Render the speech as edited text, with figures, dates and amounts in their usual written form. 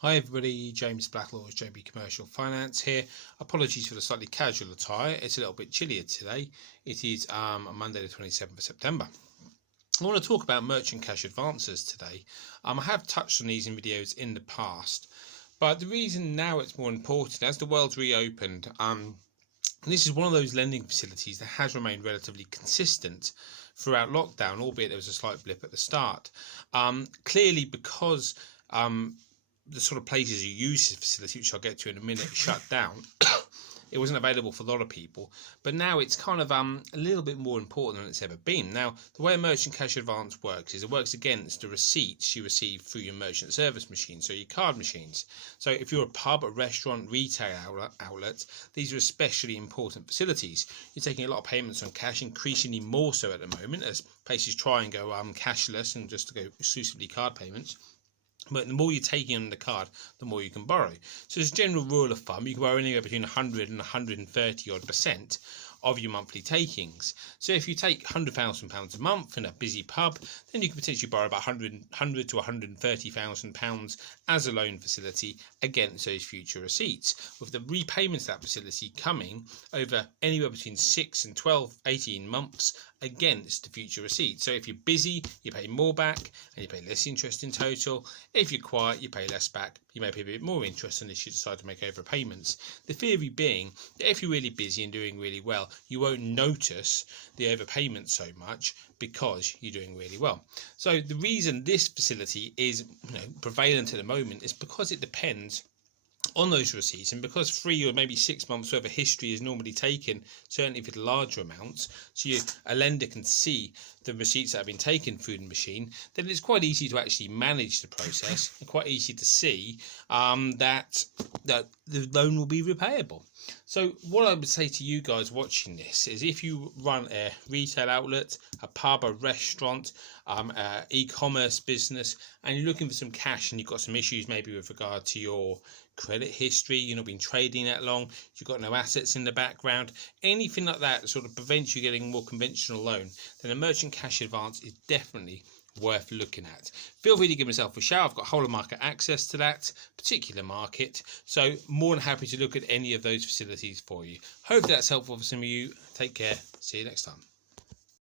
Hi everybody, James Blacklaw, JB Commercial Finance here. Apologies for the slightly casual attire. It's a little bit chillier today. It is Monday the 27th of September. I want to talk about merchant cash advances today. I have touched on these in videos in the past, but the reason now it's more important as the world's reopened, this is one of those lending facilities that has remained relatively consistent throughout lockdown, albeit there was a slight blip at the start. Clearly because the sort of places you use this facility, which I'll get to in a minute, shut down. It wasn't available for a lot of people, but now it's kind of a little bit more important than it's ever been. Now, the way a merchant cash advance works is it works against the receipts you receive through your merchant service machine, so your card machines. So if you're a pub, a restaurant, retail outlet, these are especially important facilities. You're taking a lot of payments on cash, increasingly more so at the moment as places try and go cashless and just to go exclusively card payments. But the more you're taking on the card, the more you can borrow. So as a general rule of thumb, you can borrow anywhere between 100 and 130 odd % of your monthly takings. So if you take £100,000 a month in a busy pub, then you can potentially borrow about 100 to 130,000 pounds as a loan facility against those future receipts, with the repayment of that facility coming over anywhere between 6 and 12, 18 months against the future receipts. So if you're busy, you pay more back and you pay less interest in total. If you're quiet, you pay less back. You may pay a bit more interest unless you decide to make overpayments. The theory being that if you're really busy and doing really well, you won't notice the overpayment so much because you're doing really well. So the reason this facility is prevalent at the moment is because it depends on those receipts, and because 3 or maybe 6 months worth of history is normally taken, certainly for the larger amounts, so a lender can see the receipts that have been taken through the machine, then it's quite easy to actually manage the process and quite easy to see that the loan will be repayable. So what I would say to you guys watching this is, if you run a retail outlet, a pub, a restaurant, e-commerce business, and you're looking for some cash and you've got some issues maybe with regard to your credit history, you've not been trading that long, you've got no assets in the background, anything like that sort of prevents you getting a more conventional loan, then a merchant cash advance is definitely worth looking at. Feel free to give myself a shout. I've got whole of market access to that particular market, so more than happy to look at any of those facilities for you. Hope that's helpful for some of you. Take care. See you next time.